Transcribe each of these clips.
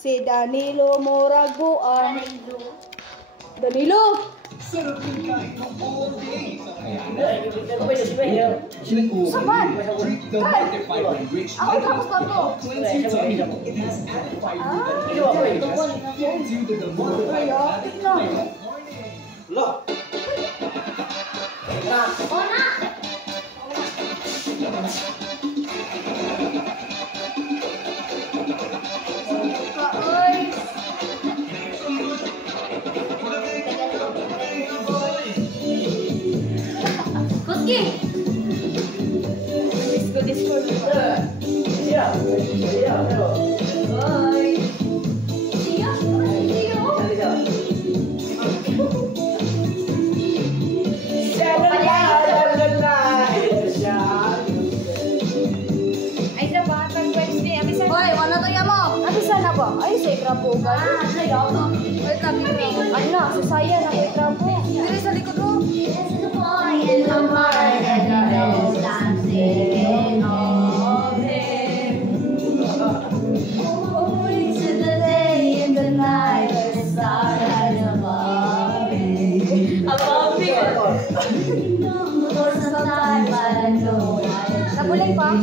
Si Danilo Moraguan. Danilo! Saban! Ako tapos na to. Ay, sa itrapugan. Wait lang, ano, sa saya na itrapo. Dili sa likod mo. Nabuling pa?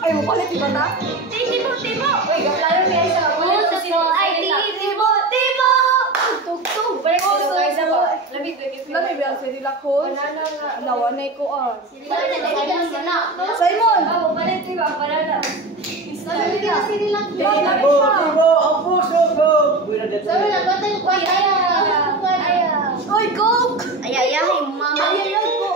Ay, mo pala tiba ta? Tibo! Uy, gaplaro niya isa. Ay, tibo! Tugtog! Balik ko guys ako. Lamig ba sa nila ko? Nawanay ko ah. Simon! Oo, balik tiba. Banana. Lamig na sa nila ko. Tibo! Ako! Sabi na, batay ko. Uy, Coke! Ayayahin, mama. Ayayahin ko.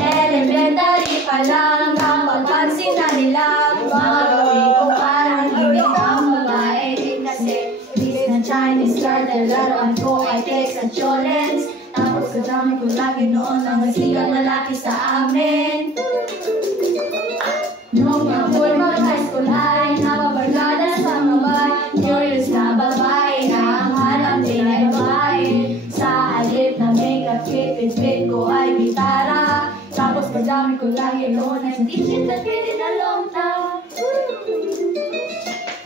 Elementary pa lang ang mapansin na nila mga gawin ko parang hindi ang mga edit kasi English na Chinese starter laruan ko ay text at Cholens tapos kadami ko lagi noon ang nagsigang lalaki sa amin. dami ko lagi noon ay hindi kita pwede na long time.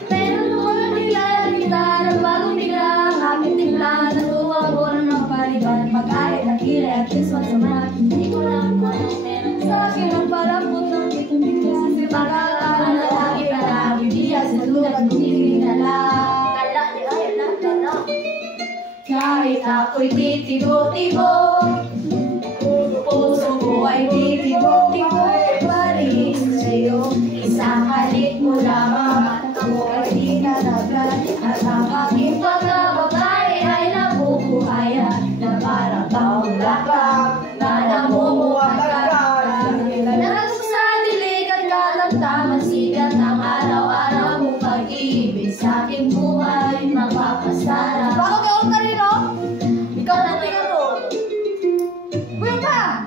Pero noon bigla na bagong bigla ang aking timpla. Natuwa ko na mapaliban pag-ayat ng kilay at kiswan sa mga hindi ko lang kung anong meron sa akin ang palapot ng kitong bigla. Kasi makakala na lagi para bibiya sa tulad kung hindi na lang. Kala, di ay, kala. Kahit ako'y titibo-tibo, puso ko ay titibo-tibo, paris sa'yo. Isang halik mo lamang, ako ay di nalagad. At ang aking pagkababae ay nabubuhayan, na parang pangulakap, na namumuhatagkan. Nagok sa dilig at kalamtaman, sigat ang araw-araw mong pag-ibig sa aking buhay, mapapasarap. Bakit ka ulit kanino? Ikaw na tingaro. Buyo pa!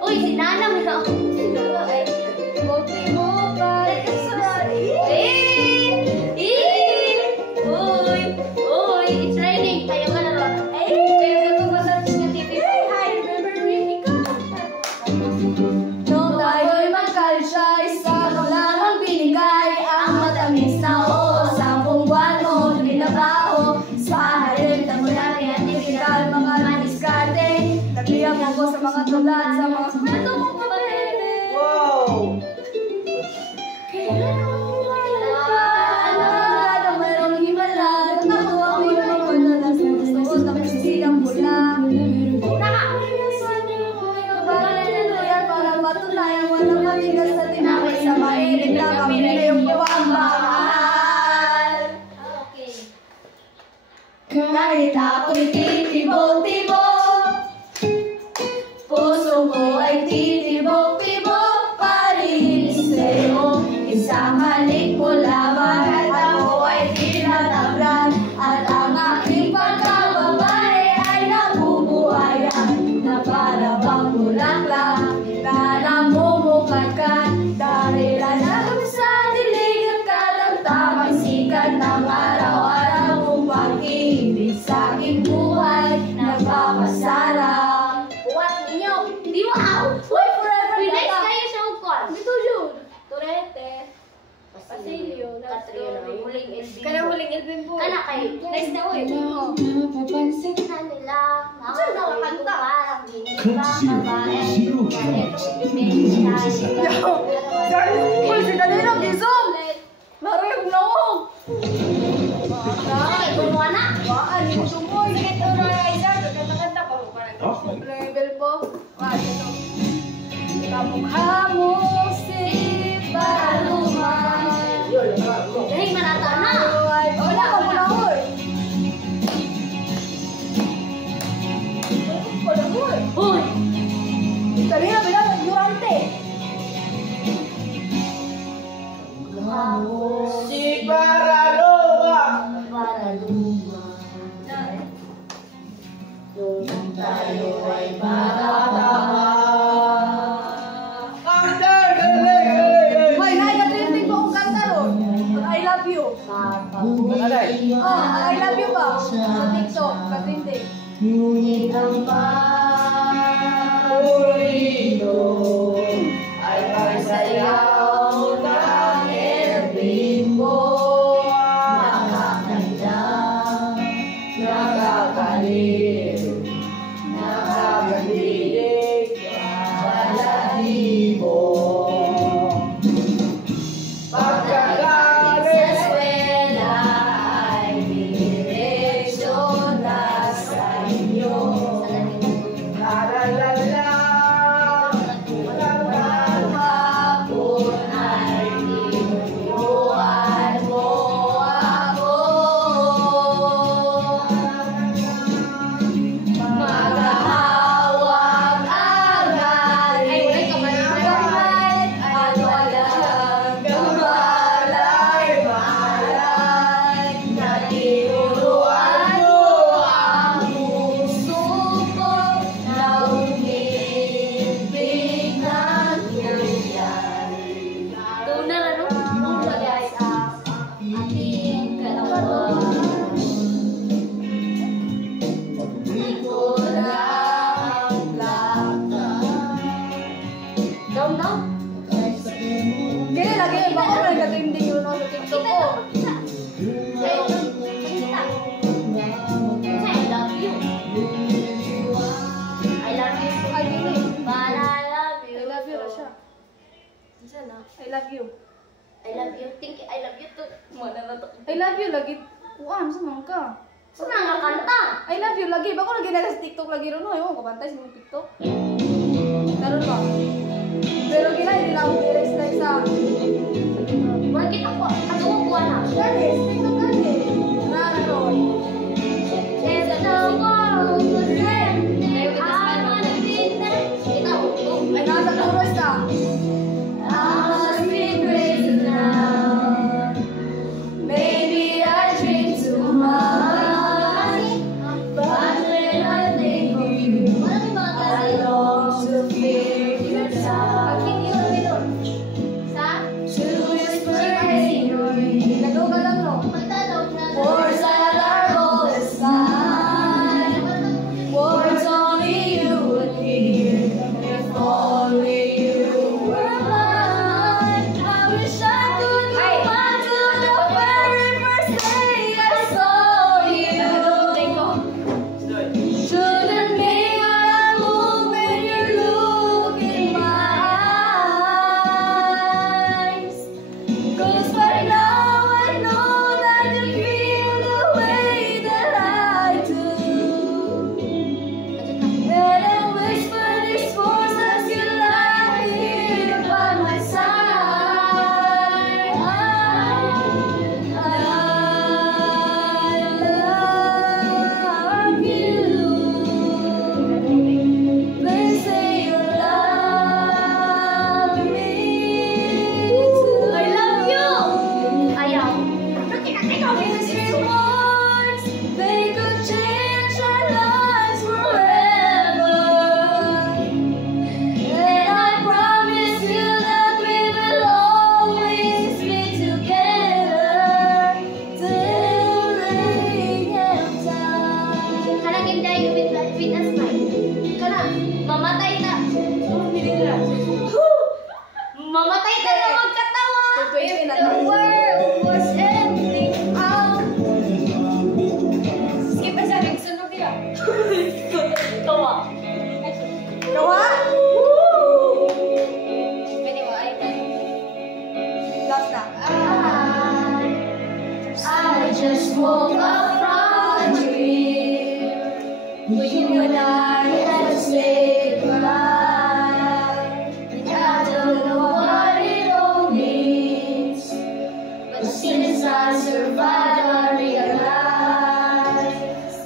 Uy, si Nana mo na ako. Motibo ka. Uy, it's raining. Tayo ka na ron. Kaya ito ba sa TV? Hi, remember me? Nung tayo'y magkalsya, isa ko lang ang binigay. Ang matamis na oo, 10 buwan mo, binabaho. Sa haril na mula niya, Ikaw mga diskarte. Nagliya mo ko sa mga tulad, sa mga Ito mo pa ba? Wow! Kailan ako na mayroong himala. Nakuha ko yung mga panalas na gusto ko sa magsisigang pula. Para matunayan mo na matigas sa tinapay sa mainit na kami na yung pamahal. Okay. Kahit ako'y titibo-tibo, puso ko ay titibo-tibo, parin sa'yo. Isang halik mo lamang at ako ay tinatablan. At ang aking pagkababae ay nabubuhayan, na para bang bulaklak na namumukadkad. Dahil alam sa dilig at kalamtamang sikat ng araw-araw mong pag-ibig sa aking buhay, nagpapasarap. What ninyo? Di mo ako. Uy, forever Relax ka. kayo sa ukol. Ito yun. Turete. Basilio. Katrina. Huling LB. Kaya huling ilbin po. Kana kay. Nice na uy. Napapansin Na nila. Mga Saan na tawid ko kanta? parang hindi Cut pa zero, babae. zero tracks. Uy, si Danilo, gisong! Laro yung naong! Ay, gumawa na. Baan, yung tumoy. Sige, ito na isa. Kanta-kanta pa. Okay. Level po. Ito. Kamukha mo si Paloma. Dahil manata na. Wala ka muna, uy. Wala, uy. Uy. Kanina, bilang Durante. Si Paraloga! Para luma. Nung tayo ay bata. Ang galing! Hoy, nai-trending po kung kanta ron. I love you. Alay! Oh, I love you ba? Sa TikTok, ka-trending. Ngunit ang Purito ay pagsayaw ng bimbo nakakanda, nakakaliw, nakakadilig, balahibo. sa eskwela ay direksyon na sa inyo. La la la la. Hapon ay tinuruan mo ako. Maghahawak ang galing kamay at walang kamalay-malay. Natinuruan mo ang puso ko na umiiyak. I love you. I love you. Think I love you too. Mana na to? I love you lagi. Kuan sa man ka. Saan nga kanta? I love you lagi. Bako lagi na sa TikTok lagi ron no. Yung ko bantay sa TikTok. Karon ba? Pero gila nila ang lyrics like sa Bakit ako? Ako ko na. Dali, TikTok dali. Na ron. There's no world to end. I wanna be there. Ikaw. Ay nasa chorus na. I must be crazy now. Maybe I drink too much. But when I think of you, I long to feel your touch. To whisper in your ear. Nagaw ka lang no. Words that are always mine. Words only you would hear. If only you were mine. I wish I could go back to the very first day I saw you. Shouldn't be when I move when you look in my eyes. 'Cause by now I know that you feel the way that I do. When I whisper these words as you lie here by my side. I love you. They say you love me too. I love you. Ayaw. These words, they could change our lives forever. And I promise you that we will always be together till the end of time. Kanang hinday with us, mate. Kana, mamatay na. Mamatay na na magkatawa. If the world was ending out. Skip pa sa akin, sunog niya. Tawa. Gawa? Pwede mo, ay Last na. I just woke up from a dream when you and I had to say goodbye. And I don't know what it all means, but since I survived, I realized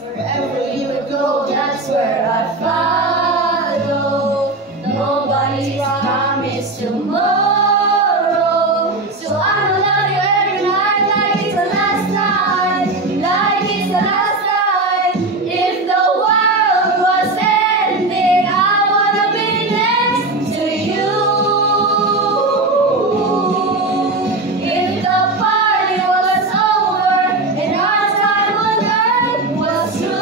wherever you would go, that's where I follow. Nobody's promised tomorrow, so I'ma love you every night like it's the last night, like it's the last night. If the world was ending, I wanna be next to you. If the party was over and our time on earth was through,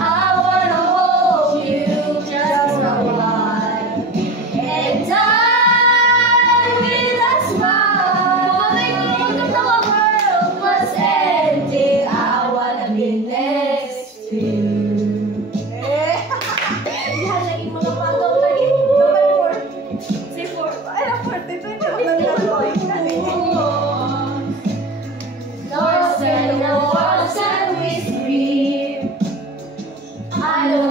I wanna hold you just a while and die with a smile. If the world was ending, I wanna be next to you. Yan lagi mga pagaw lagi. Number 4. Say four. Ay, 42 na. Doors and the walls and we scream. I don't